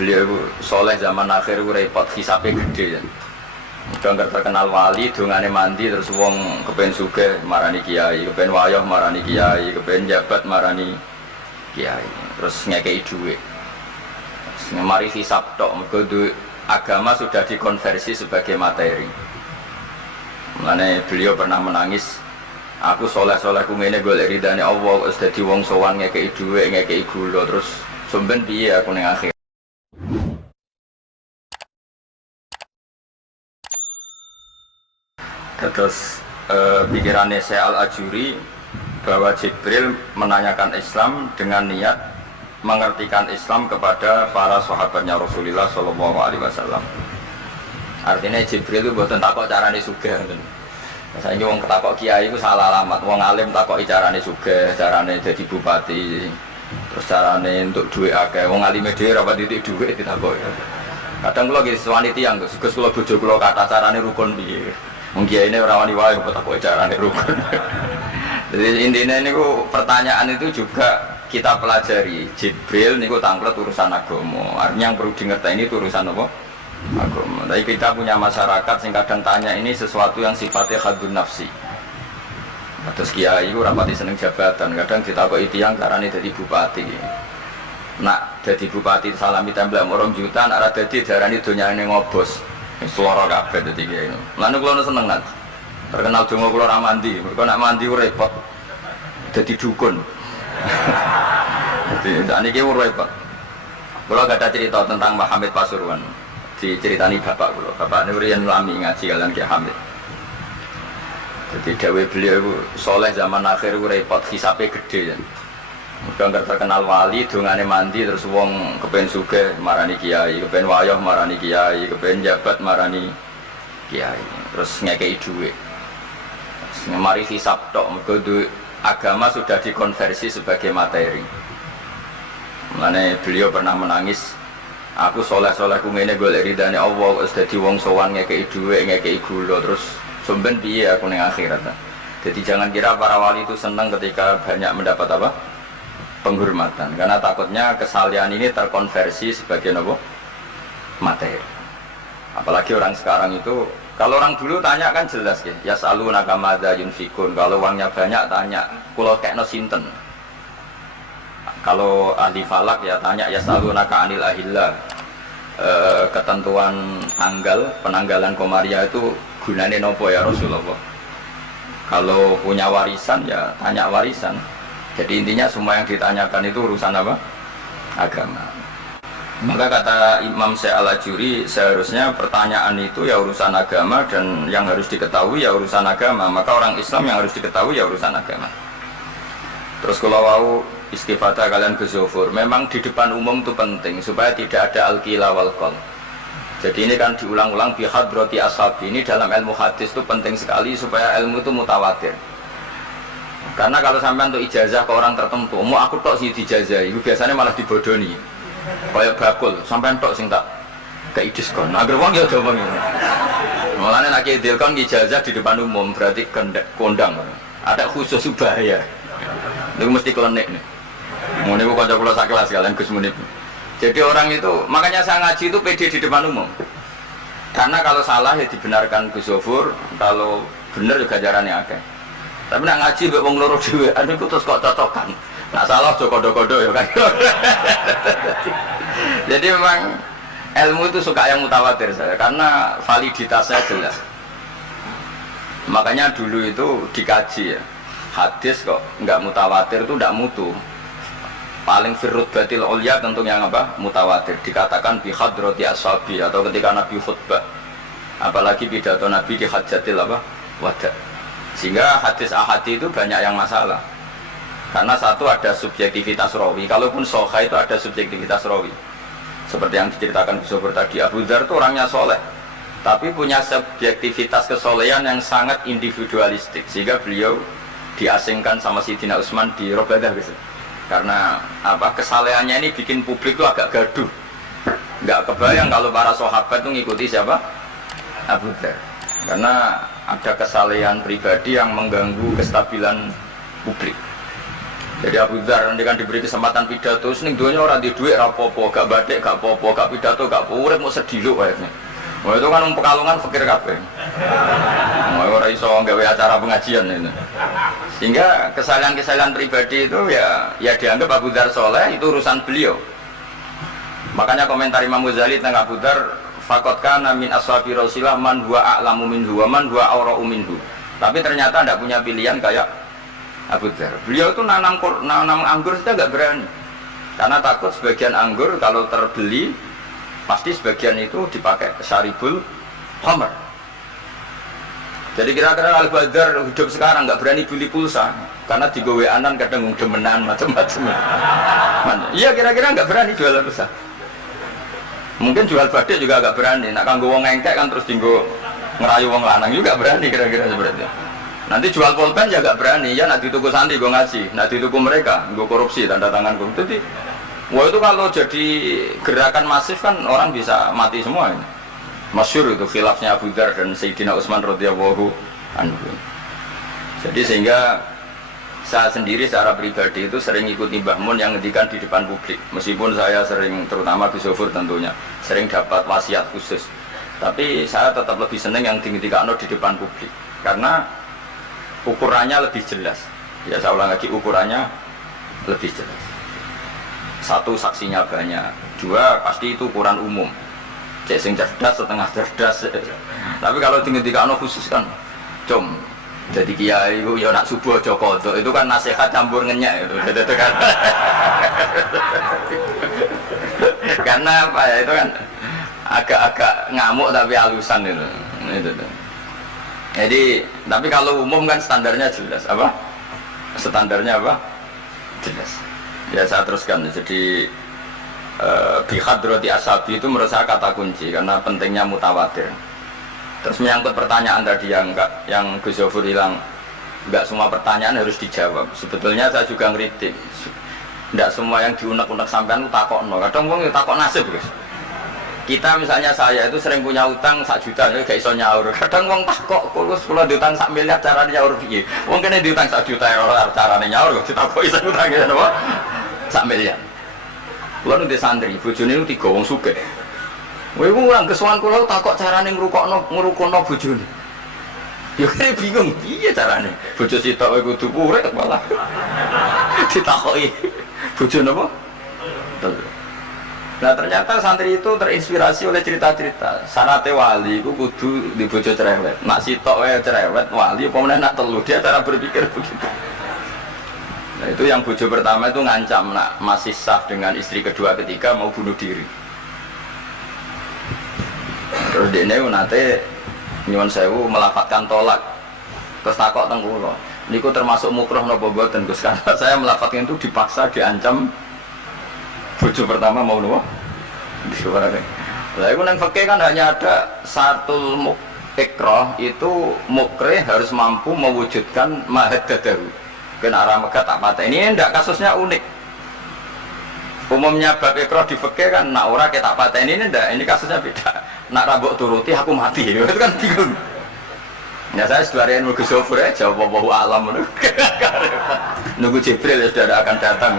beliau itu soleh zaman akhir itu repot, hisapnya gede ya. Udah nggak terkenal wali, dongane mandi terus wong kepen sugih marani kiai, kepen wayah marani kiai, kepen jabat marani kiai, terus ngekei duit. Mari hisap tok, mergo agama sudah dikonversi sebagai materi. Mulane beliau pernah menangis, aku soleh-soleh ku ngene golek ridane Allah, wis dadi wong sowan ngekei duit, ngekei gula terus sampean piye aku ning akhir. Terus pikirannya Syekh Al-Ajuri bahwa Jibril menanyakan Islam dengan niat mengertikan Islam kepada para sahabatnya Rasulullah Shallallahu Alaihi Wasallam. Artinya Jibril itu buatan takok carane sugih. Misalnya wong ketakok kiai itu salah alamat, wong alim takok carane sugih, carane jadi bupati, terus carane untuk duit akeh. Wong alim dhewe ora titik duit ditakok. Kadang kula nggih sewani tiyang Gus kula bojo kula kata carane rukun piye. Wong kiai ini ora wani wae kok takok carane rukun. Jadi intinya niku pertanyaan itu juga kita pelajari. Jibril niku tangklet urusan agama. Artinya yang perlu dingerti itu urusan apa? Agama. Tapi kita punya masyarakat sing kadang tanya ini sesuatu yang sifatnya khadun nafsi. Terus kiai itu rapati seneng jabatan. Kadang ditakoki tiyang carane dadi bupati. Nak dadi bupati salami temblek 2 juta, nak ora dadi darani donyane ngobos. Seloro kabeh dadi kiai. Lan kula seneng nat. Terkenal donga kula ora mandi. Mergo nak mandi repot. Dadi dukun. Jadi niki repot. Kula gak ada cerita tentang Mbah Hamid Pasuruan. Diceritani bapak kula. Bapak niku riyen lami ngaji kalian Ki Hamid. Jadi dawuh beliau itu soleh zaman akhir itu repot, hisapnya gede ya. Udah nggak terkenal wali, dongane mandi terus wong kepen sugih marani kiai, kepen wayah marani kiai, kepen jabat marani kiai, terus ngekei duit. Mari hisap tok, mergo agama sudah dikonversi sebagai materi. Mulane beliau pernah menangis, aku soleh-soleh ku ngene golek ridane Allah, wis dadi wong sowan ngekei duit, ngekei gula terus sampean piye aku ning akhirat. Jadi jangan kira para wali itu senang ketika banyak mendapat apa? Penghormatan, karena takutnya kesalian ini terkonversi sebagai apa? Materi. Apalagi orang sekarang itu, kalau orang dulu tanya kan jelas ya, yasalunaka madza yunfikun. Kalau uangnya banyak tanya, kula kekno sinten. Kalau ahli falak ya tanya yasalunaka anil ahillah. Ketentuan tanggal penanggalan komaria itu gunanya nopo ya Rasulullah. Kalau punya warisan ya tanya warisan. Jadi intinya semua yang ditanyakan itu urusan apa? Agama. Maka kata Imam Syekh Al-Ajuri, seharusnya pertanyaan itu ya urusan agama, dan yang harus diketahui ya urusan agama. Maka orang Islam yang harus diketahui ya urusan agama. Terus kalau mau istifadah kalian ke Zofur, memang di depan umum itu penting supaya tidak ada al-qila wal qal. Jadi ini kan diulang-ulang bihadrati ashabi. Ini dalam ilmu hadis itu penting sekali supaya ilmu itu mutawatir. Karena kalau sampai untuk ijazah ke orang tertentu, mau aku tok sih dijazah, itu biasanya malah dibodoni. Kayak bakul, sampai tok sing tak kayak diskon. Agar uang ya udah bang. Malah nak idilkan ijazah di depan umum berarti kondang. Ada khusus bahaya. Itu mesti klenik nih. Mau nih bukan kalau sekelas kalian Gus Munib. Jadi orang itu, makanya saya ngaji itu pede di depan umum. Karena kalau salah ya dibenarkan Gus Zofur, kalau benar juga jarannya akeh. Tapi nak ngaji mbek wong loro dhewe, anu iku terus kok cocokan. Nak salah aja kodo-kodo ya kan. Jadi memang ilmu itu suka yang mutawatir saya, karena validitasnya jelas. Makanya dulu itu dikaji ya. Hadis kok enggak mutawatir itu enggak mutu. Paling firrut batil ulya tentu yang apa? Mutawatir. Dikatakan bihadrati ashabi atau ketika Nabi khutbah. Apalagi pidato Nabi di hajatil apa? Wada. Sehingga hadis ahadi itu banyak yang masalah. Karena satu ada subjektivitas rawi. Kalaupun sahih itu ada subjektivitas rawi. Seperti yang diceritakan Gus tadi, Abu Dzar itu orangnya soleh, tapi punya subjektivitas kesolehan yang sangat individualistik. Sehingga beliau diasingkan sama Sayyidina Utsman di Robadah gitu. Karena apa, kesalehannya ini bikin publik itu agak gaduh. Nggak kebayang kalau para sahabat itu ngikuti siapa? Abu Dzar. Karena ada kesalehan pribadi yang mengganggu kestabilan publik. Jadi Abu Dzar nanti kan diberi kesempatan pidato, seneng duanya orang di duit rapopo, gak batik, gak popo, gak pidato, gak urip mau sedih lu kayaknya. Wah itu kan Pekalongan fakir kabeh. Wah orang iso gawe acara pengajian ini. Sehingga kesalahan-kesalahan pribadi itu ya dianggap Abu Dzar soleh itu urusan beliau. Makanya komentar Imam Ghazali tentang Abu Dzar, faqad kana min ashabi Rasulillah man huwa a'lamu minhu wa man huwa awra'u minhu. Tapi ternyata tidak punya pilihan kayak Abu Dzar. Beliau itu nanam anggur saja nggak berani, karena takut sebagian anggur kalau terbeli pasti sebagian itu dipakai syaribul khamr. Jadi kira-kira Abu Dzar hidup sekarang nggak berani beli pulsa karena digoweanan kadang demenan macam-macam. Iya kira-kira nggak berani jual pulsa. Mungkin jual badik juga nggak berani. Nak kanggo wong engkek kan terus dinggo ngerayu wong lanang juga berani kira-kira seperti itu. Nanti jual pulpen ya gak berani, ya nanti tuku santri gue ngaji, nanti tuku mereka gue korupsi tanda tangan gue. Jadi, wah itu kalau jadi gerakan masif kan orang bisa mati semua ini. Masyhur itu khilafnya Abu Dzar dan Sayyidina Utsman radhiyallahu anhu. Jadi sehingga saya sendiri secara pribadi itu sering ikut Mbah Mun yang ngendikan di depan publik. Meskipun saya sering, terutama Gus Sofur tentunya, sering dapat wasiat khusus. Tapi saya tetap lebih senang yang ngendikan di depan publik, karena ukurannya lebih jelas. Ya saya ulang lagi, ukurannya lebih jelas. Satu, saksinya banyak. Dua, pasti itu ukuran umum. Cek sing cerdas, setengah cerdas. Tapi kalau dihentikan khusus kan, jadi kiai itu ya nak subuh Joko itu kan nasihat campur ngenyak itu. Kan. Karena apa ya, itu kan agak-agak ngamuk tapi halusan itu. Jadi, tapi kalau umum kan standarnya jelas, apa? Standarnya apa? Jelas. Ya saya teruskan. Jadi bihadroti ashabi itu menurut saya kata kunci karena pentingnya mutawatir. Terus menyangkut pertanyaan tadi yang Gus Zofur hilang, nggak semua pertanyaan harus dijawab. Sebetulnya saya juga ngeritik. Nggak semua yang diunek-unek sampean itu takok no. Kadang wong takok nasib, Gus. Kita misalnya saya itu sering punya utang 1 juta, gak iso nyaur. Kadang wong takok, kalau diutang 1 miliar caranya nyaur piye? Wong kene diutang 1 juta caranya nyaur kok ditakoki sak utang ya napa? 1 miliar. Kulo nu santri, bojone niku 3 wong sugih. Kowe iku ora kesuwan kula takok carane ngrukono bojone. Ya kene bingung piye carane. Bojo sitok kowe kudu urip malah. Ditakoki. Bojo napa? Nah ternyata santri itu terinspirasi oleh cerita-cerita. Syaratnya wali itu kudu di bojo cerewet. Nak sitok wae cerewet wali apa meneh nak telu, dia cara berpikir begitu. Nah itu yang bojo pertama itu ngancam nak masih sah dengan istri kedua ketiga mau bunuh diri. Terus dene nate nyuwun sewu melafadzkan tolak. Terus takok teng kula. Niku termasuk mukroh napa mboten Gus? Karena saya melafadzkan itu dipaksa diancam. Bojo pertama mau nopo? Disuarakan. Lah itu nang fikih kan hanya ada satu ikrah, itu mukrih harus mampu mewujudkan mahaddadahu. Kan arah Mekah tak mata. Ini ndak kasusnya unik. Umumnya bab ikrah di fikih kan nak ora ketak pateni ini ndak, ini kasusnya beda. Nak rabok turuti aku mati. Itu kan bingung. Ya saya sebarin Gus Zofur aja wallahu alam. Nunggu Jibril sudah akan datang.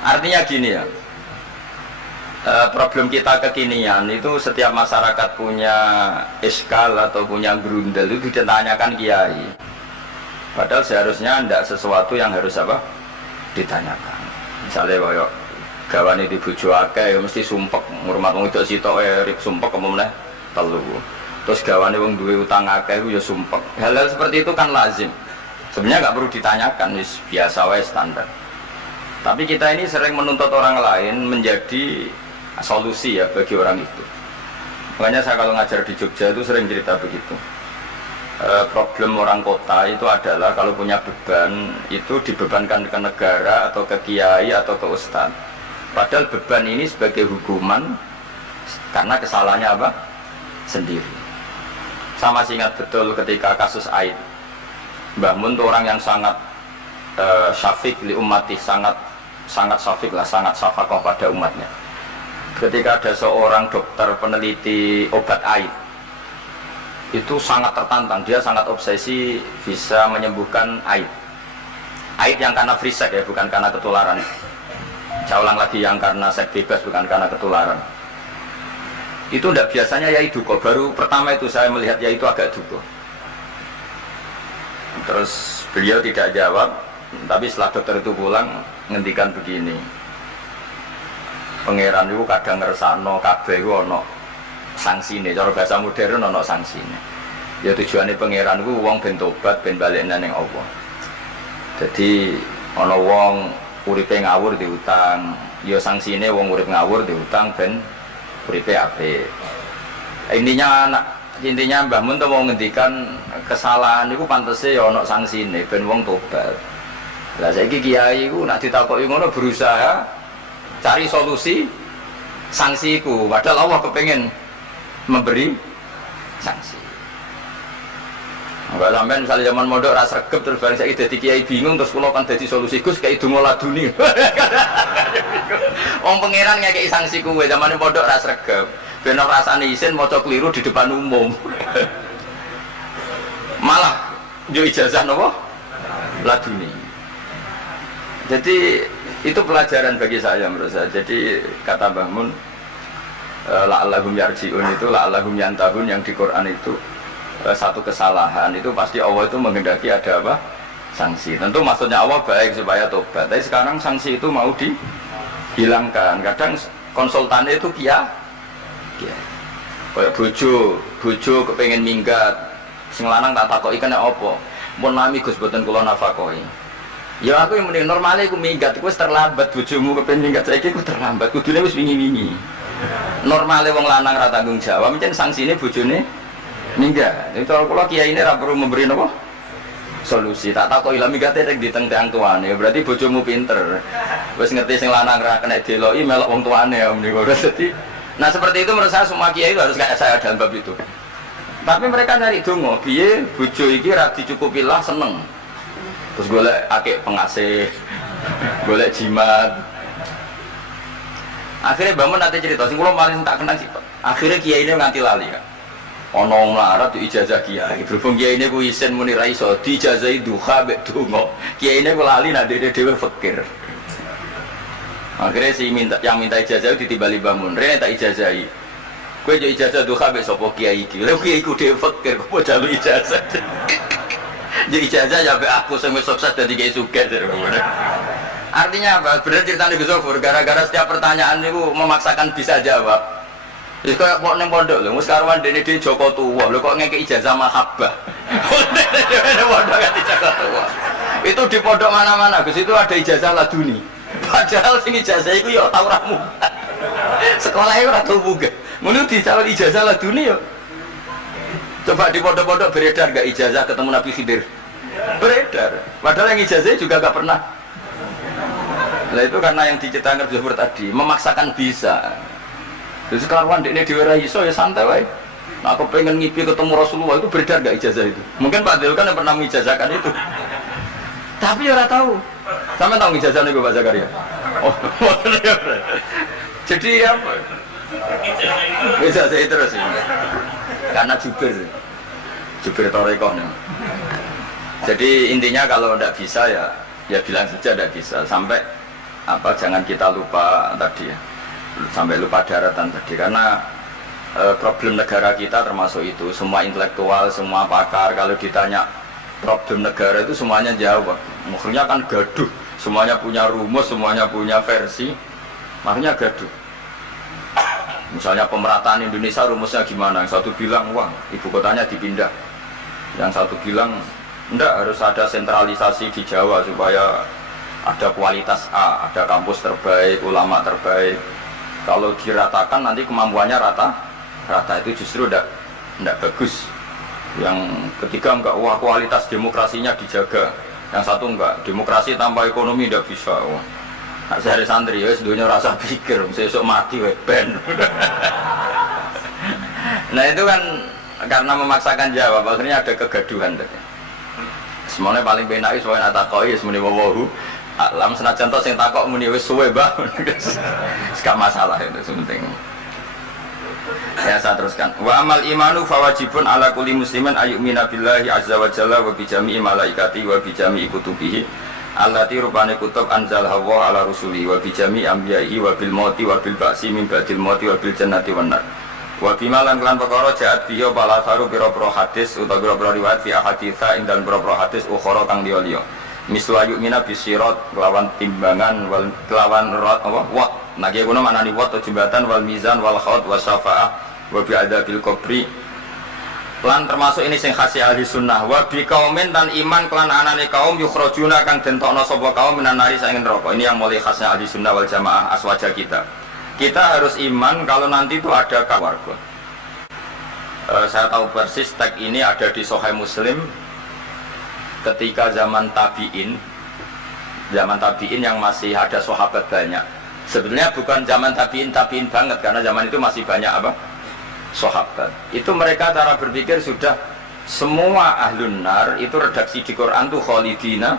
Artinya gini ya, problem kita kekinian itu setiap masyarakat punya iskal atau punya grundel itu ditanyakan kiai. Padahal seharusnya tidak sesuatu yang harus apa ditanyakan. Misalnya kayak gawane di bojo akeh mesti sumpek ngurmat wong itu sitok sumpek apa meneh telu. Terus gawane wong duwe utang akeh ya sumpek. Hal-hal seperti itu kan lazim. Sebenarnya nggak perlu ditanyakan, wis biasa wae standar. Tapi kita ini sering menuntut orang lain menjadi solusi ya bagi orang itu. Makanya saya kalau ngajar di Jogja itu sering cerita begitu. Problem orang kota itu adalah kalau punya beban itu dibebankan ke negara atau ke kiai atau ke ustadz. Padahal beban ini sebagai hukuman karena kesalahannya apa? Sendiri. Saya masih ingat betul ketika kasus Aid. Mbah Mun itu orang yang sangat syafiq li ummati, sangat syafiq lah, sangat syafaqah pada umatnya. Ketika ada seorang dokter peneliti obat Aid, itu sangat tertantang, dia sangat obsesi bisa menyembuhkan Aid. Haid yang karena free sex ya, bukan karena ketularan. Saya ulang lagi, yang karena seks bebas bukan karena ketularan. Itu tidak biasanya ya duka. Baru pertama itu saya melihat ya itu agak duka. Terus beliau tidak jawab, tapi setelah dokter itu pulang ngendikan begini. Pangeran itu kadang ngersano kabeh iku ana sangsine. Cara bahasa modern ana sangsine. Ya tujuannya pangeran itu wong ben tobat ben balik nang Allah. Jadi ana wong uripe ngawur diutang, ya sangsine wong urip ngawur diutang ben uripe apik. Intinya Mbah Mun tuh mau ngendikan kesalahan itu pantese ya ana sangsine ben wong tobat. Lah saiki kiai iku nek ditakoki ngono berusaha cari solusi sanksi iku, padahal Allah kepengen memberi sanksi. Enggak sampai misalnya zaman mondok rasa regep terus bareng saya jadi kiai bingung terus kalau kan jadi solusi Gus kayak dongo laduni. Wong pangeran ngekeki sanksi kuwe zaman mondok rasa regep. Ben ora rasane isin maca keliru di depan umum. Malah yo ijazah napa? Laduni. Jadi itu pelajaran bagi saya menurut saya. Jadi kata Mbah Mun la'allahum yarji'un itu la'allahum yantahun yang di Quran itu satu kesalahan itu pasti Allah itu menghendaki ada apa? Sanksi. Tentu maksudnya Allah baik supaya tobat. Tapi sekarang sanksi itu mau dihilangkan. Kadang konsultannya itu kayak bojo kepengen minggat. Sing lanang tak takoki kena apa? Mun nami Gus boten kula nafakoi. Ya aku yang mending normalnya aku minggat, aku terlambat bojomu kepengen minggat saiki aku terlambat. Kudune wis wingi-wingi. Normalnya wong lanang ra tanggung jawab, mencen sanksine bojone minggat. Itu kalau kiai ini perlu memberi apa? Solusi. Tak tahu kok ilang minggatnya rek di teng-teng tuane. Berarti bojomu pinter. Wis ngerti sing lanang ra kena deloki melok wong tuane ya menika. Jadi nah seperti itu menurut saya semua kiai itu harus kayak saya dalam bab itu. Tapi mereka nyari donga, piye bojo iki ra dicukupi lah seneng. Terus golek akeh pengasih, golek jimat. Akhirnya bangun nanti cerita, sing kula paling tak kenang sih. Akhirnya kiai ini nganti lali ya. Ono melarat di ijazah kiai. Berhubung kiai ini ku isin muni ra iso diijazahi duha mek donga. Kiai ini ku lali nak dhewe fakir. Akhirnya yang minta ijazah ditimbali bangun. Rene tak ijazahi. Kowe yo ijazah duha mek sapa kiai iki. Lha kiai ku dhewe fakir kok jalu ijazah. Jadi ijazah ya aku sing wis sukses dadi kiai sugih. Artinya apa? Bener ceritanya Gus Zofur, gara-gara setiap pertanyaan itu memaksakan bisa jawab. Jadi kayak kok neng pondok lho, wis karuan dene dhewe Joko tuwa. Lho kok ngekek ijazah mahabbah. Dene pondok ganti Joko tuwa. Itu di pondok mana-mana, Gus itu ada ijazah laduni. Padahal sing ijazah iku ya tau ra muga. Sekolahnya ora tau muga. Ngono dicalon ijazah laduni yo. Coba di pondok-pondok beredar gak ijazah ketemu Nabi Khidir? Beredar. Padahal yang ijazah juga gak pernah. Nah itu karena yang diceritakan Gus Zofur tadi memaksakan bisa. Jadi sekarang ini diwerai iso ya santai wae. Nah aku pengen ngipi ketemu Rasulullah itu beredar gak ijazah itu? Mungkin Pak Dil kan yang pernah mengijazahkan itu. Tapi ya ora tahu. Sampe tahu ijazahnya Pak Zakaria. Oh, jadi apa? Ijazah itu terus ya. Karena Jubir Torekoh. Jadi intinya kalau tidak bisa ya bilang saja tidak bisa. Sampai apa jangan kita lupa tadi ya, sampai lupa daratan tadi karena problem negara kita termasuk itu. Semua intelektual, semua pakar kalau ditanya problem negara itu semuanya jawab. Maksudnya kan gaduh, semuanya punya rumus, semuanya punya versi, makanya gaduh. Misalnya pemerataan Indonesia rumusnya gimana? Yang satu bilang wah ibu kotanya dipindah, yang satu bilang enggak harus ada sentralisasi di Jawa supaya ada kualitas A, ada kampus terbaik, ulama terbaik. Kalau diratakan nanti kemampuannya rata itu justru enggak bagus. Yang ketiga enggak, wah kualitas demokrasinya dijaga. Yang satu enggak, demokrasi tanpa ekonomi enggak bisa. Wah. Nah, saya santri ya, sedunia rasa pikir, besok mati ben. Nah itu kan karena memaksakan jawab, akhirnya ada kegaduhan tadi. Semuanya paling benar itu soalnya atakoi, semuanya wawahu. Alam senajan tos yang takok muni wis suwe bah. Gak masalah itu penting. Ya saya teruskan. Wa amal imanu fawajibun ala kulli muslimin ayyumina billahi azza wa jalla wa bi jami'i malaikati wa bi jami'i kutubihi allati rupane kutub anzal hawa ala rusuli wa bi jami ambiyai wa bil mauti wa bil ba'si min ba'dil mauti wa bil jannati wan nar wa bimalan kelan perkara jaat biya bala saru pira-pira hadis utawa pira-pira riwayat fi ahaditsa ing dalem pira-pira hadis ukhra kang liya-liya miswa yu'mina bisirat kelawan timbangan wal kelawan rat apa wat nah ki ngono maknane wat jembatan wal mizan wal khaut wasyafaah wa bi adabil qabri lan termasuk ini sing khasi ahli sunnah wa bi kaumin dan iman kelan anane kaum yukhrajuna kang dentokno sapa kaum minanari saking neraka. Ini yang mulai khasnya ahli sunnah wal jamaah aswaja kita harus iman kalau nanti itu ada keluarga. Saya tahu persis teks ini ada di Sahih Muslim ketika zaman tabi'in yang masih ada sahabat banyak. Sebenarnya bukan zaman tabi'in banget karena zaman itu masih banyak apa? Sahabat. Itu mereka cara berpikir sudah semua ahlun nar itu redaksi di Quran tuh khalidina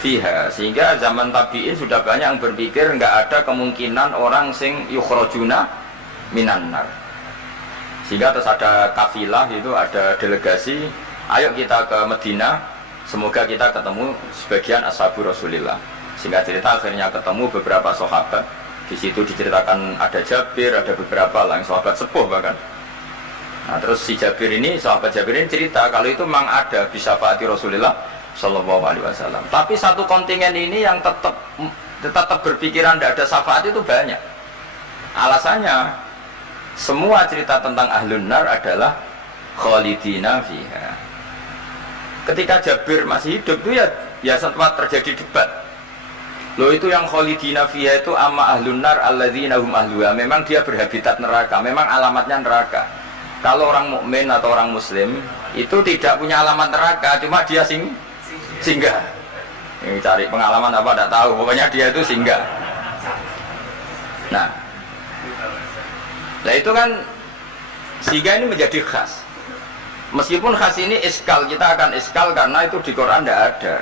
fiha, sehingga zaman tabi'in sudah banyak yang berpikir enggak ada kemungkinan orang sing yukhrajuna minan nar. Sehingga terus ada kafilah itu ada delegasi, ayo kita ke Medina, semoga kita ketemu sebagian ashabu Rasulillah. Sehingga cerita akhirnya ketemu beberapa sahabat. Di situ diceritakan ada Jabir, ada beberapa lah yang sahabat sepuh bahkan. Nah, terus si Jabir ini, sahabat Jabir ini cerita kalau itu memang ada bisa syafaati Rasulullah Shallallahu Alaihi Wasallam. Tapi satu kontingen ini yang tetap berpikiran tidak ada syafaat itu banyak. Alasannya semua cerita tentang ahlun nar adalah khalidina fiha. Ketika Jabir masih hidup itu ya sempat terjadi debat. Loh itu yang khalidina fiha itu amma ahlun nar alladzina hum ahluha. Memang dia berhabitat neraka, memang alamatnya neraka. Kalau orang mukmin atau orang muslim itu tidak punya alamat neraka, cuma dia singgah. Ini cari pengalaman apa tidak tahu, pokoknya dia itu singgah. Nah itu kan singgah ini menjadi khas. Meskipun khas ini iskal, kita akan iskal karena itu di Quran tidak ada.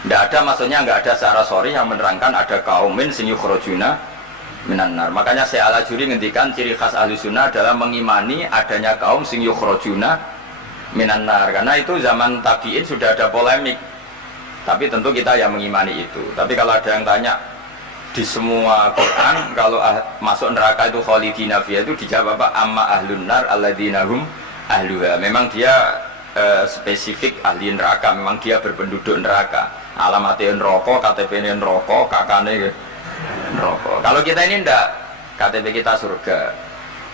Tidak ada, maksudnya nggak ada secara sorry yang menerangkan ada kaumin sing yukhrajuna minan nar. Makanya saya Al-Ajuri ngendikan ciri khas ahli sunnah adalah mengimani adanya kaum sing yukhrajuna minan nar. Karena itu zaman tabi'in sudah ada polemik. Tapi tentu kita yang mengimani itu. Tapi kalau ada yang tanya di semua Quran kalau masuk neraka itu khalidina fiha itu dijawab apa? Amma ahlun nar alladzina hum ahluha. Memang dia spesifik ahli neraka, memang dia berpenduduk neraka. Alamatnya neraka, KTP-nya neraka, kakane neraka. Kalau kita ini ndak, KTP kita surga,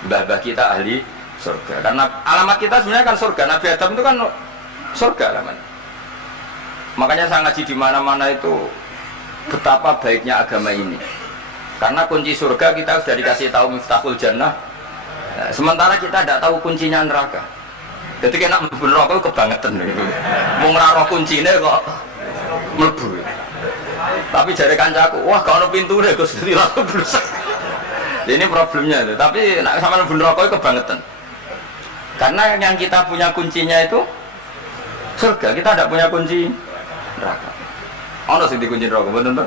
mbah-mbah kita ahli surga. Karena alamat kita sebenarnya kan surga. Nabi Adam itu kan surga alamat. Makanya saya ngaji di mana-mana itu betapa baiknya agama ini. Karena kunci surga kita sudah dikasih tahu miftahul jannah. Nah, sementara kita tidak tahu kuncinya neraka. Jadi kena mlebu neraka kebangetan. Mau ngeraro kuncinya kok mlebu. Tapi jari kancaku, wah kalau ada pintu deh, Gus langsung berusak. Ini problemnya itu. Tapi nak sama mlebu neraka kebangetan. Karena yang kita punya kuncinya itu surga, kita tidak punya kunci neraka. Ono sing dikunci neraka, betul tuh.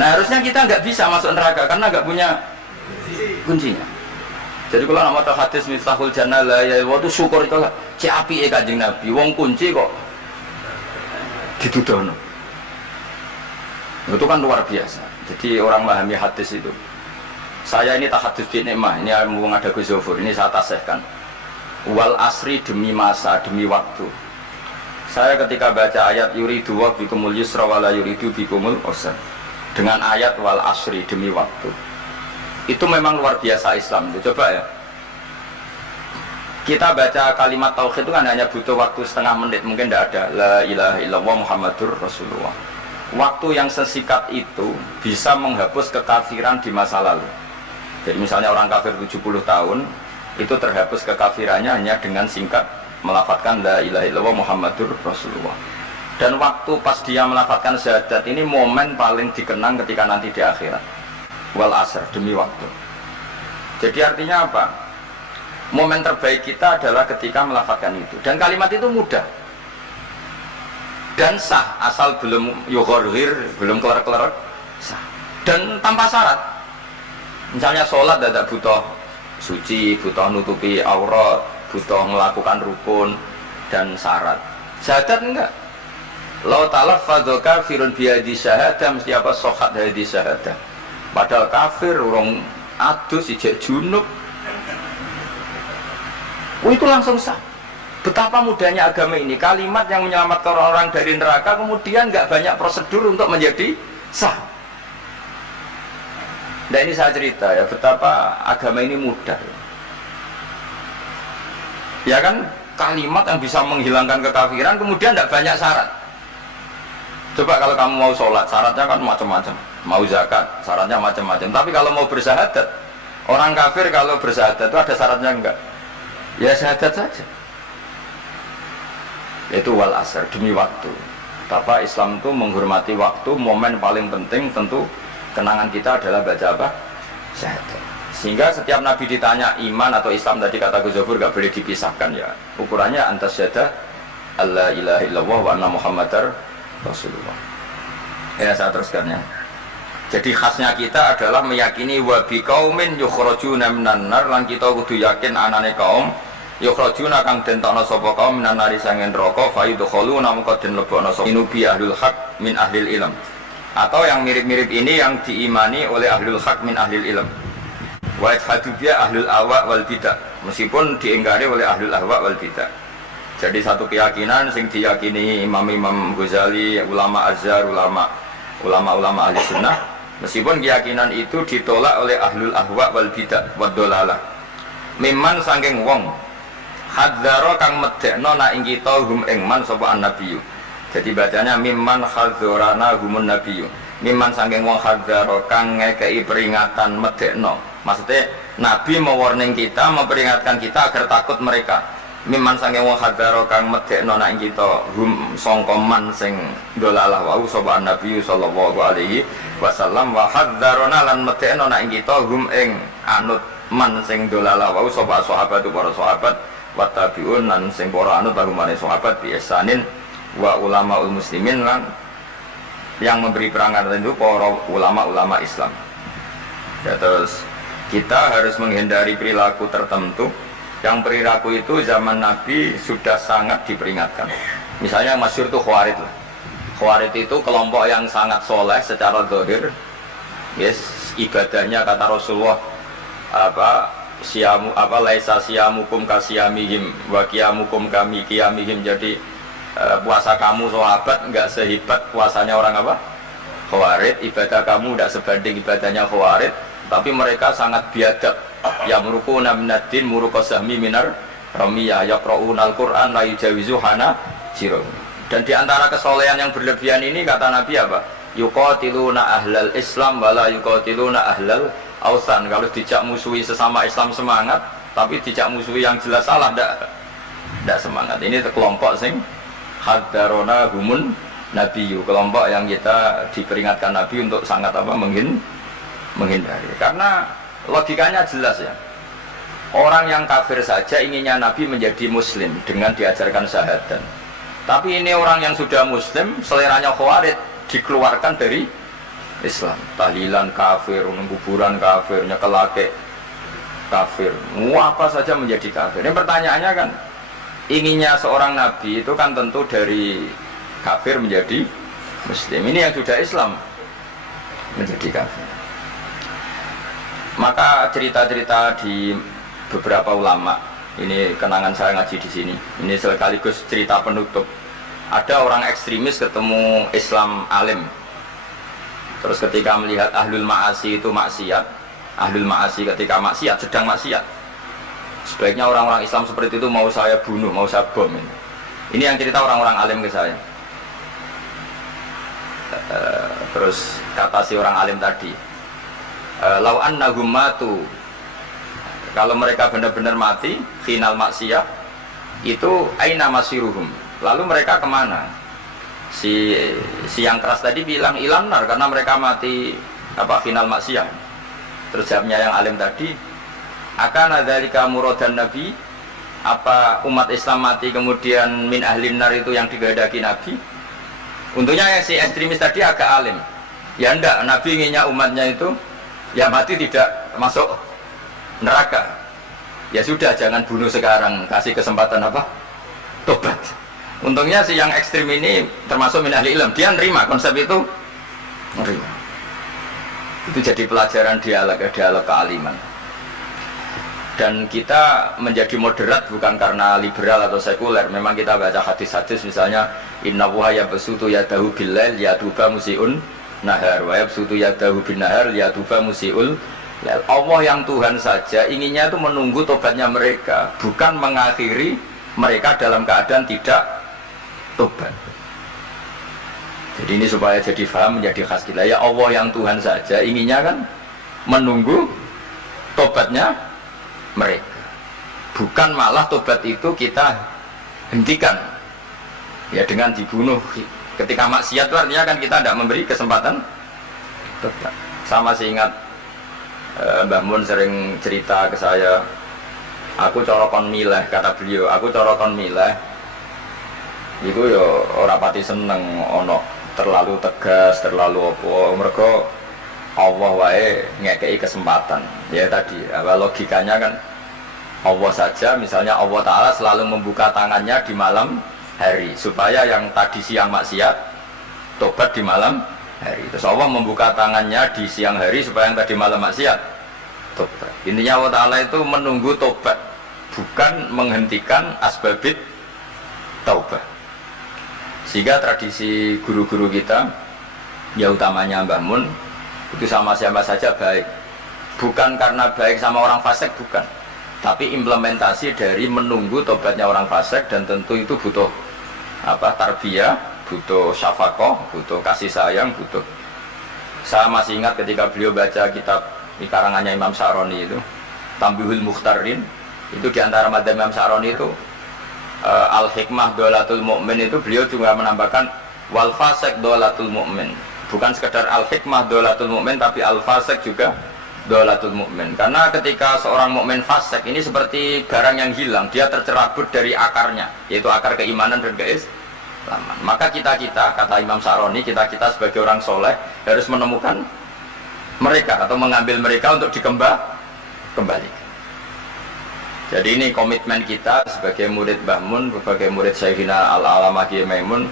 Nah harusnya kita nggak bisa masuk neraka karena nggak punya kuncinya. Jadi kalau nama hadis miftahul jannah la ya waktu syukur itu ciapi Kanjeng Nabi, wong kunci kok ditudono. Itu kan luar biasa. Jadi orang memahami hadis itu. Saya ini tak hadis bi nikmah, ini mumpung ada Gus Zofur, ini saya tasihkan. Wal asri demi masa, demi waktu. Saya ketika baca ayat yuridu wa bikumul yusra wa la yuridu bikumul usra. Dengan ayat wal asri demi waktu. Itu memang luar biasa Islam itu. Coba ya. Kita baca kalimat tauhid itu kan hanya butuh waktu setengah menit, mungkin tidak ada la ilaha illallah Muhammadur Rasulullah. Waktu yang sesingkat itu bisa menghapus kekafiran di masa lalu. Jadi misalnya orang kafir 70 tahun itu terhapus kekafirannya hanya dengan singkat melafadzkan la ilaha illallah Muhammadur Rasulullah. Dan waktu pas dia melafadzkan syahadat ini momen paling dikenang ketika nanti di akhirat. Wal asr demi waktu. Jadi artinya apa? Momen terbaik kita adalah ketika melafadzkan itu. Dan kalimat itu mudah. Dan sah asal belum yughorhir, belum keler-keler sah. Dan tanpa syarat. Misalnya sholat tidak butuh suci, butuh nutupi aurat, butuh melakukan rukun dan syarat. Syahadat enggak. Lau talaffadza kafirun bi hadhi syahadah mesti apa sohat hadhi syahadah. Padahal kafir urung adus ijek junub. Itu langsung sah. Betapa mudahnya agama ini, kalimat yang menyelamatkan orang dari neraka kemudian nggak banyak prosedur untuk menjadi sah. Nah ini saya cerita ya, betapa agama ini mudah. Ya kan, kalimat yang bisa menghilangkan kekafiran kemudian tidak banyak syarat. Coba kalau kamu mau sholat, syaratnya kan macam-macam. Mau zakat, syaratnya macam-macam. Tapi kalau mau bersahadat, orang kafir kalau bersahadat itu ada syaratnya enggak? Ya syahadat saja. Itu wal asr, demi waktu. Bapak Islam itu menghormati waktu, momen paling penting tentu kenangan kita adalah baca apa? Syahadat. Sehingga setiap Nabi ditanya iman atau Islam, tadi kata Gus Zafur gak boleh dipisahkan ya. Ukurannya antas syahadah alla ilaha illallah wa anna muhammadar Rasulullah. Ya saya teruskan ya. Jadi khasnya kita adalah meyakini wa bi qaumin yukhrajuna minan nar, lan kita kudu yakin anane kaum yukhrajuna kang den tokno sapa kaum minan nari sangen neraka fa yudkhuluna mongko den lebokno sapa inubi ahlul haq min ahlil ilm. Atau yang mirip-mirip ini yang diimani oleh ahlul haq min ahlil ilm. Wa hadubia ahlul ahwa wal bidah, meskipun diingkari oleh ahlul ahwa wal bidah. Jadi satu keyakinan sing diyakini imam-imam Ghazali, ulama Azhar, ulama ahli sunnah, meskipun keyakinan itu ditolak oleh ahlul ahwa wal bidah wad dolalah. Mimman sangking wong hadzaro kang medekno nak ing kita hum ing man sapa annabiyyu. Jadi bacanya mimman hadzarana humun nabiyyu. Mimman sangking wong hadzaro kang ngekei peringatan medekno. Maksudnya Nabi mewarning kita, memperingatkan kita agar takut mereka. Mimman sange wong hadzaro kang medekno nak kita hum sangka man sing dolalah wau sapa Nabi sallallahu alaihi wasallam wa hadzarona lan medekno nak kita hum ing anut man sing dolalah wau sapa sahabat para sahabat wa tabiun lan sing para anut barumane sahabat biasanin wa ulamaul muslimin lan yang memberi peranganan itu para ulama-ulama Islam. Ya, terus kita harus menghindari perilaku tertentu yang perilaku itu zaman Nabi sudah sangat diperingatkan. Misalnya yang masyhur itu Khawarij. Khawarij itu kelompok yang sangat soleh secara zahir. Yes, ibadahnya kata Rasulullah laisa siyamukum kasiyamihim wa qiyamukum kami qiyamihim. Jadi puasa kamu sahabat enggak sehebat puasanya orang apa? Khawarij. Ibadah kamu enggak sebanding ibadahnya Khawarij. Tapi mereka sangat biadab. Ya murukuna minaddin murukosahmi minar ramiyah yaqra'unal Qur'an la yujawizu hana jiro. Dan diantara kesolehan yang berlebihan ini kata Nabi apa? Yuqatiluna ahlal Islam wala yuqatiluna ahlal awsan. Kalau dijak musuhi sesama Islam semangat, tapi dijak musuhi yang jelas salah tidak semangat. Ini kelompok sing hadarona humun nabiyyu, kelompok yang kita diperingatkan Nabi untuk sangat apa menghindari. Karena logikanya jelas ya. Orang yang kafir saja inginnya Nabi menjadi muslim dengan diajarkan syahadat. Tapi ini orang yang sudah muslim, seleranya Khawarij dikeluarkan dari Islam. Tahlilan kafir, kuburan kafir, nyekelake kafir. Apa saja menjadi kafir. Ini pertanyaannya kan, inginnya seorang Nabi itu kan tentu dari kafir menjadi muslim. Ini yang sudah Islam menjadi kafir. Maka cerita-cerita di beberapa ulama, ini kenangan saya ngaji di sini. Ini sekaligus cerita penutup. Ada orang ekstremis ketemu Islam alim. Terus ketika melihat ahlul ma'asi itu maksiat, ahlul ma'asi ketika maksiat sedang maksiat. Sebaiknya orang-orang Islam seperti itu mau saya bunuh, mau saya bom. Ini yang cerita orang-orang alim ke saya. Terus kata si orang alim tadi, lau annahum matu, kalau mereka benar-benar mati final maksiyah itu aina masiruhum, lalu mereka kemana? Si yang keras tadi bilang ilanar karena mereka mati final maksiyah. Terus jawabnya yang alim tadi, akan dzalika muradan nabi, apa umat Islam mati kemudian min ahlin nar itu yang digandaki Nabi? Untungnya si ekstremis tadi agak alim. Ya enggak, Nabi inginnya umatnya itu ya mati tidak masuk neraka. Ya sudah, jangan bunuh sekarang, kasih kesempatan tobat. Untungnya si yang ekstrim ini termasuk min ahli ilm, dia nerima konsep itu, nerima. Itu jadi pelajaran dialog kealiman. Dan kita menjadi moderat bukan karena liberal atau sekuler. Memang kita baca hadis-hadis misalnya inna wuha yabsutu yadahu billail yatuba musiun nahar wa yabsutu yadahu bin nahar yatuba musiul lail. Allah yang Tuhan saja inginnya itu menunggu tobatnya mereka, bukan mengakhiri mereka dalam keadaan tidak tobat. Jadi ini supaya jadi paham menjadi khas kita. Ya Allah yang Tuhan saja inginnya kan menunggu tobatnya mereka, bukan malah tobat itu kita hentikan ya dengan dibunuh ketika maksiat. Itu artinya kan kita tidak memberi kesempatan tobat. Sama sih ingat Mbah Mun sering cerita ke saya, aku corokon mileh, kata beliau, aku corokon mileh itu ya ora pati seneng ono terlalu tegas, terlalu apa, mereka Allah wae ngekei kesempatan. Ya tadi, logikanya kan Allah saja, misalnya Allah Ta'ala selalu membuka tangannya di malam hari supaya yang tadi siang maksiat tobat di malam hari. Terus Allah membuka tangannya di siang hari supaya yang tadi malam maksiat tobat. Intinya Allah Ta'ala itu menunggu tobat, bukan menghentikan asbabit taubat. Sehingga tradisi guru-guru kita, ya utamanya Mbah Mun, itu sama siapa saja baik, bukan karena baik sama orang fasik, bukan, tapi implementasi dari menunggu tobatnya orang fasik. Dan tentu itu butuh tarbiyah, butuh syafaqah, butuh kasih sayang, butuh. Saya masih ingat ketika beliau baca kitab di karangannya Imam Sya'rani itu Tambihul Mukhtarin, itu diantara madzhab Imam Sya'rani itu Al-Hikmah Dolatul Mu'min, itu beliau juga menambahkan wal fasik Dolatul Mu'min. Bukan sekedar al-hikmah dolatul mu'min, tapi al-fasik juga dolatul mu'min. Karena ketika seorang mukmin fasik ini seperti barang yang hilang, dia tercerabut dari akarnya, yaitu akar keimanan dan keislaman. Maka kita kata Imam Sya'rani, kita sebagai orang soleh harus menemukan mereka atau mengambil mereka untuk dikembalikan. Jadi ini komitmen kita sebagai murid Mbah Mun, sebagai murid Syekhina Al-Alamah Kiai Maimun,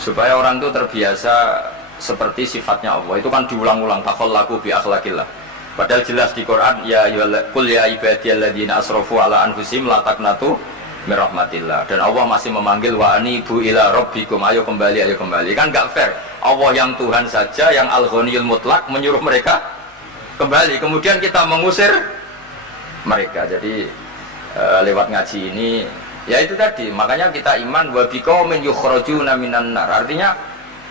supaya orang itu terbiasa seperti sifatnya Allah. Itu kan diulang-ulang, takhallaku bi akhlaqillah. Padahal jelas di Quran, ya qul ya ibadiyalladzina asrafu ala anfusihim la taqnatu mir rahmatillah. Dan Allah masih memanggil wa anibu ila rabbikum, ayo kembali. Kan enggak fair. Allah yang Tuhan saja, yang Al-Ghaniyul Mutlaq menyuruh mereka kembali, kemudian kita mengusir mereka. Jadi lewat ngaji ini ya itu tadi, makanya kita iman wa biqaumin yukhrajuna minan nar. Artinya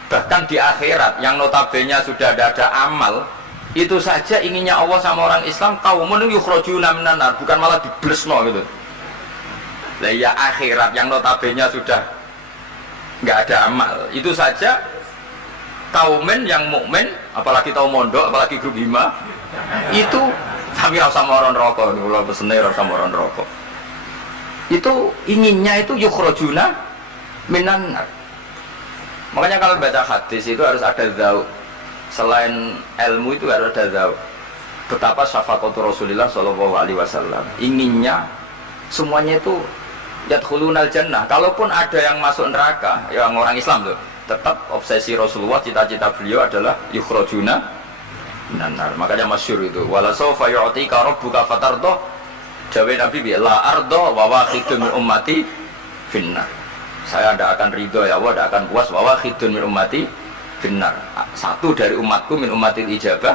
bahkan di akhirat yang notabene sudah ada amal, itu saja inginnya Allah sama orang Islam qaumun yukhrajuna minan nar, bukan malah diblesno gitu. Lah ya akhirat yang notabene sudah enggak ada amal, itu saja kaumen yang mukmin, apalagi tahu mondok, apalagi grup hima, itu tapi rasa moron rokok, kalau pesene rasa moron rokok. Itu inginnya itu yukhrajuna minan nar. Makanya kalau baca hadis itu harus ada zauq. Selain ilmu itu harus ada zauq. Betapa syafaqatu Rasulullah sallallahu alaihi wasallam. Inginnya semuanya itu yadkhulunal jannah. Kalaupun ada yang masuk neraka, yang orang Islam tuh, tetap obsesi Rasulullah, cita-cita beliau adalah yukhrajuna minan. Makanya masyhur itu wala sawfa yu'tika rabbuka fatarda, jawab Nabi bi la arda wa wahidun min ummati finnar. Saya tidak akan ridho ya Allah, tidak akan puas wa wahidun min ummati finnar. Satu dari umatku min ummatil ijabah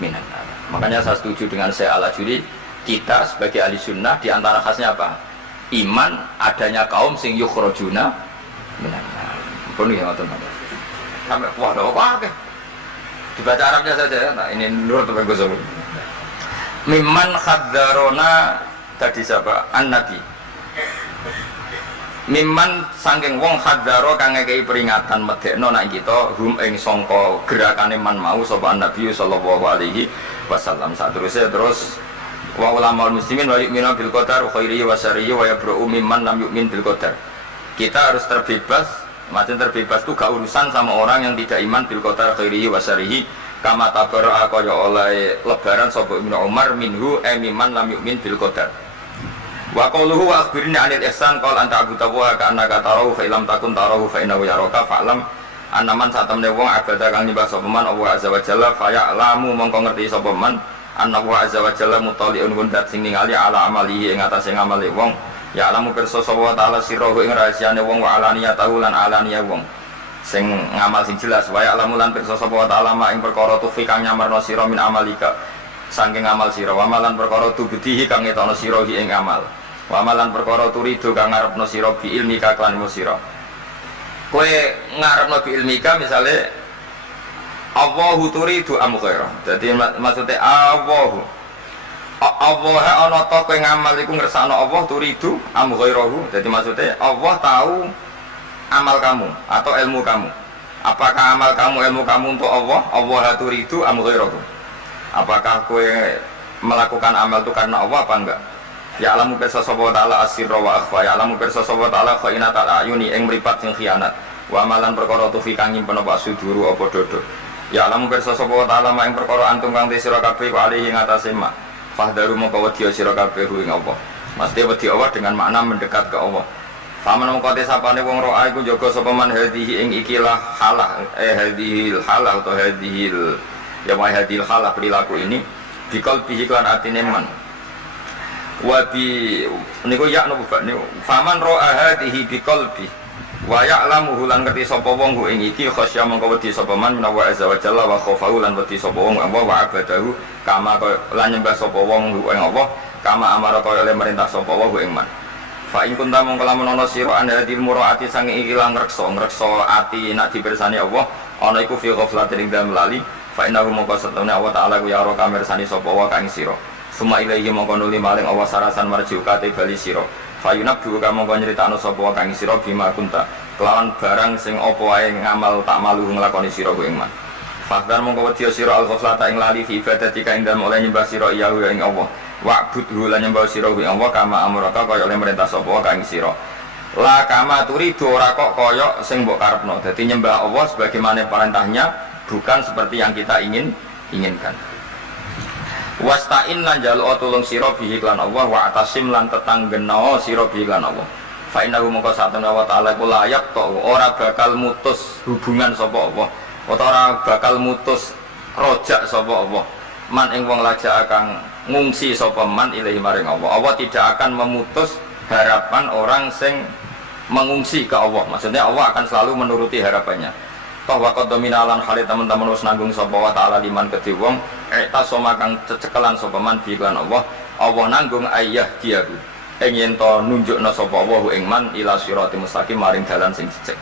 minan. Makanya saya setuju dengan Syekh Al-Ajuri, kita sebagai ahli sunnah di antara khasnya apa? Iman adanya kaum sing yukhrajuna minan. Pun ya ngoten-ngoten. Sampai wah apa dibaca Arabnya saja. Nah, ini nur teman Gus. Mimman khadzarona tadi siapa? An-Nabi. Mimman sangking wong khadzaro kang ngekei peringatan medekno nak kita hum ing sangka gerakane man mau sapa Nabi sallallahu alaihi wasallam. Saterusé terus wa ulama muslimin wa yu'minu bil qadar khairihi wa syarrihi wa yabra'u mimman lam yu'min bil qadar. Kita harus terbebas. Macam terbebas itu gak urusan sama orang yang tidak iman bil qadar khairihi wa syarrihi, kama tabara kaya oleh lebaran sapa Ibnu Umar minhu mimman lam yu'min bil qadar. Wa qauluhu wa akhbirni 'anil ihsan qala anta abutawa ka annaka tarahu fa illam takun tarahu fa innahu yaraka fa'lam annaman satamne wong abada kang nyembah sapa man Allah azza wa jalla fa ya'lamu mongko ngerti sapa man annahu azza wa jalla mutali'un gundat sing ningali ala amalihi ing atase ngamale wong ya'lamu pirsa sapa wa ta'ala sirruhu ing rahasiane wong wa alaniyatahu lan alaniya wong sing ngamal sing jelas wa ya'lamu lan pirsa sapa wa ta'ala ma ing perkara tufi kang nyamarno sira min amalika saking amal sira wa malan perkara tubdihi kang ngetono sira ing amal wa malan perkara turidu kang ngarepno sira bi ilmika kan sira kowe ngarepno bi ilmika misale Allahu turidu am ghaira dadi maksudnya Allah ana ta kowe ngamal iku ngersakno Allah turidu am ghairahu dadi maksudnya Allah tahu amal kamu atau ilmu kamu apakah amal kamu ilmu kamu untuk Allah turidu am ghairahu apakah kowe melakukan amal itu karena Allah apa enggak ya alamu pirsa sapa taala asirra wa akhfa ya alamu pirsa sapa taala khaina ta'ala ayuni ing mripat sing khianat wa amalan perkara tufi kang nyimpen apa suduru apa dodo ya alamu pirsa sapa taala ing perkara antum kang sira kabeh wa alihi ngatasé mak fahdaru mongko wedi sira kabeh ing apa mesti wedi Allah dengan makna mendekat ke Allah faman mongko te sapane wong roa iku jaga sapa man hadhihi ing ikilah halah hadhil halah atau hadhil ya wa hadhil halah perilaku ini bikal bihi kan atine man wabi niku ya nopo bak niku faman ra'a hadhihi biqalbi wa ya'lamu lan ngerti sapa wong ing iki khasya mongko wedi sapa man menawa azza wa jalla wa khaufahu lan wedi sapa wong Allah wa abadahu kama lan nyembah sapa wong ing Allah kama amara kaya oleh merintah sapa wong ing man fa in kunta mongko lamun ana sira andil muraati sange iki lan ngrekso ati nak dipirsani Allah ana iku fi ghaflatin ing dalem lali fa innahu mongko setune Allah taala ku ya ora kamirsani sapa wa kang sira summa ilaihi mongko nuli maling Allah sarasan marjiukate bali sira fayunab duka mongko nyritakno sapa kang sira bima kunta kelawan barang sing apa wae ngamal tak malu nglakoni sira ku ing man fakdar mongko wedi sira al-ghaflata ing lali fi ibadatika ing dalem oleh nyembah sira iya ing Allah wa'budhu lan nyembah sira ing Allah kama amraka kaya oleh merintah sapa kang sira la kama turidu ora kok kaya sing mbok karepno dadi nyembah Allah sebagaimana perintahnya bukan seperti yang kita inginkan wasta'in lan jaluk tulung sira bihi lan Allah wa atasim lan tetanggena sira bihi lan Allah fa innahu mongko satuna wa ta'ala ku layak tok ora bakal mutus hubungan sapa Allah ora bakal mutus rojak sapa Allah man ing wong lajak kang ngungsi sapa man ilahi maring Allah Allah tidak akan memutus harapan orang sing mengungsi ke Allah maksudnya Allah akan selalu menuruti harapannya toh wakot dominalan kali teman-teman harus nanggung sapa wa ta'ala liman kedhi wong eta soma kang cecekelan sapa man bi lan Allah nanggung ayah diaku ing to nunjukna sapa Allah ing man ila siratal mustaqim maring dalan sing cecek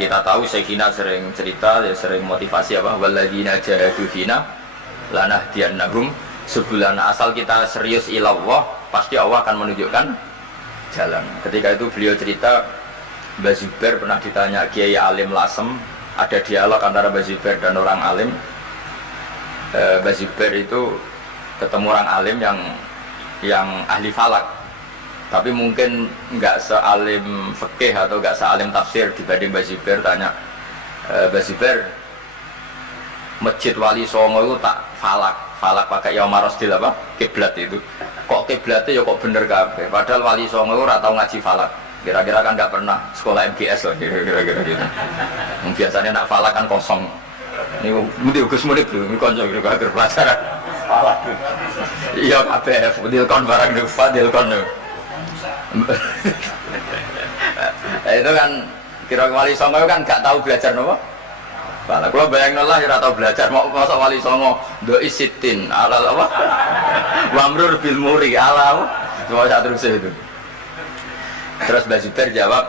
kita tahu Syekhina sering cerita sering motivasi apa walladzina jahadu fina lanahdiyannahum subulana asal kita serius ila Allah pasti Allah akan menunjukkan jalan ketika itu beliau cerita Mbah Zubair pernah ditanya Kiai Alim Lasem ada dialog antara Mbah Zubair dan orang alim. Mbah Zubair itu ketemu orang alim yang ahli falak, tapi mungkin nggak sealim fikih atau nggak sealim tafsir dibanding Mbah Zubair. Tanya Mbah Zubair, masjid Wali Songo itu tak falak pakai Yaumarosdil apa kiblat itu, kok kiblatnya ya kok bener kabeh, padahal Wali Songo itu ora tau ngaji falak. Kira-kira kan nggak pernah sekolah MGS loh, kira-kira gitu. Biasanya nak falak kan kosong. Ini mesti Gus Murid loh, ini konco gitu agar pelajaran falak. Iya KPF, dilkon barang itu, dilkon tuh. Itu kan kira Wali Songo kan nggak tahu belajar nopo. Falak. Kalau bayang lah ya tahu belajar, mau masuk Wali Songo doi sitin ala apa? Wamrur bil muri ala cuma satu terus itu. Terus Mbah Zubair jawab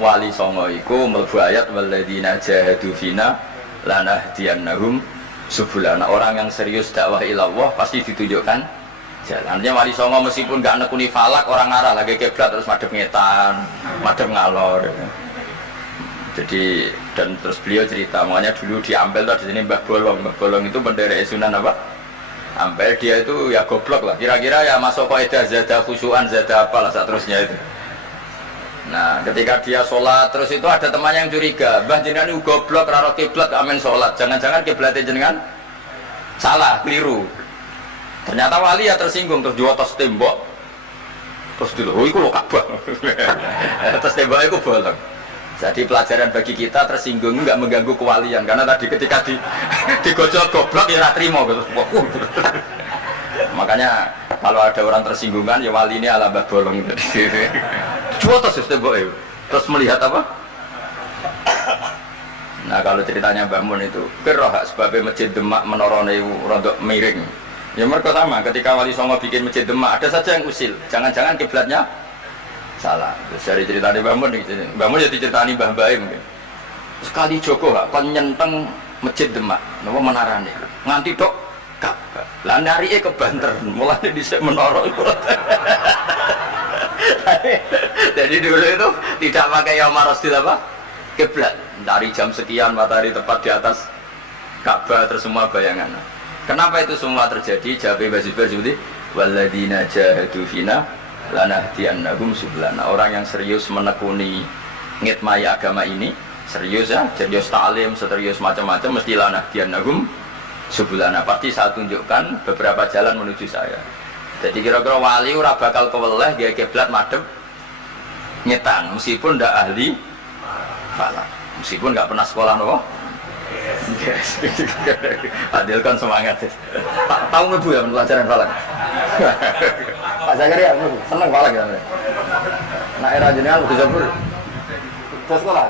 Wali Songo iku mlebu ayat walladzina jahadu fina lanahdiyannahum subulana. Orang yang serius dakwah ilallah pasti ditunjukkan jalan. Artinya Wali Songo meskipun gak nekuni falak orang arah lagi kiblat terus madhep ngetan, madhep ngalor. Jadi dan terus beliau cerita makanya dulu di Ampel tuh di sini Mbah Bolong itu bendera Sunan apa? Ampel dia itu ya goblok lah. Kira-kira ya masuk kaidah zada khusyuan zada apalah seterusnya itu. Nah, ketika dia sholat terus itu ada temannya yang curiga, Mbah jenengan itu goblok raro kiblat amin sholat, jangan-jangan kiblatnya jenengan salah, keliru. Ternyata wali ya tersinggung terus diotos tembok. Terus dulu, oh itu lo Ka'bah. Terus tembaknya itu bolong. Jadi pelajaran bagi kita tersinggung nggak mengganggu kewalian karena tadi ketika digojol goblok ya terima gitu. Makanya kalau ada orang tersinggungan ya wali ini ala mbah bolong. Coba terus tembaknya. Terus melihat apa? Nah kalau ceritanya Mbah Mun itu keroh sebabnya masjid Demak menorone rontok miring. Ya mereka sama ketika Wali Songo bikin masjid Demak ada saja yang usil. Jangan-jangan kiblatnya salah. Terus dari ceritanya Mbah Mun ya diceritani Mbah Baim. Sekali Joko kan nyenteng masjid Demak, napa menarane. Nganti tok Ka'bah. Lah narike kebanter, mulane dhisik menara iku. Jadi dulu itu tidak pakai Yaumarasul apa? Kiblat. Dari jam sekian matahari tepat di atas Ka'bah terus semua bayangan. Kenapa itu semua terjadi? Jawab Basibir seperti walladzina jahadu fina lanahdiyannahum sublana. Orang yang serius menekuni ngitmai agama ini, serius ya, serius ta'lim, serius macam-macam mesti lanahdiyannahum sublana. Pasti saya tunjukkan beberapa jalan menuju saya. Jadi kira-kira wali ora bakal keweleh dia kiblat madhep nyetan meskipun ndak ahli falak. Meskipun nggak pernah sekolah nopo, yes. Adil kan semangat. Tahu nggak bu ya pelajaran falak? Pak Zakaria, seneng falak ya. Nah era jenengan udah jabur, terus sekolah.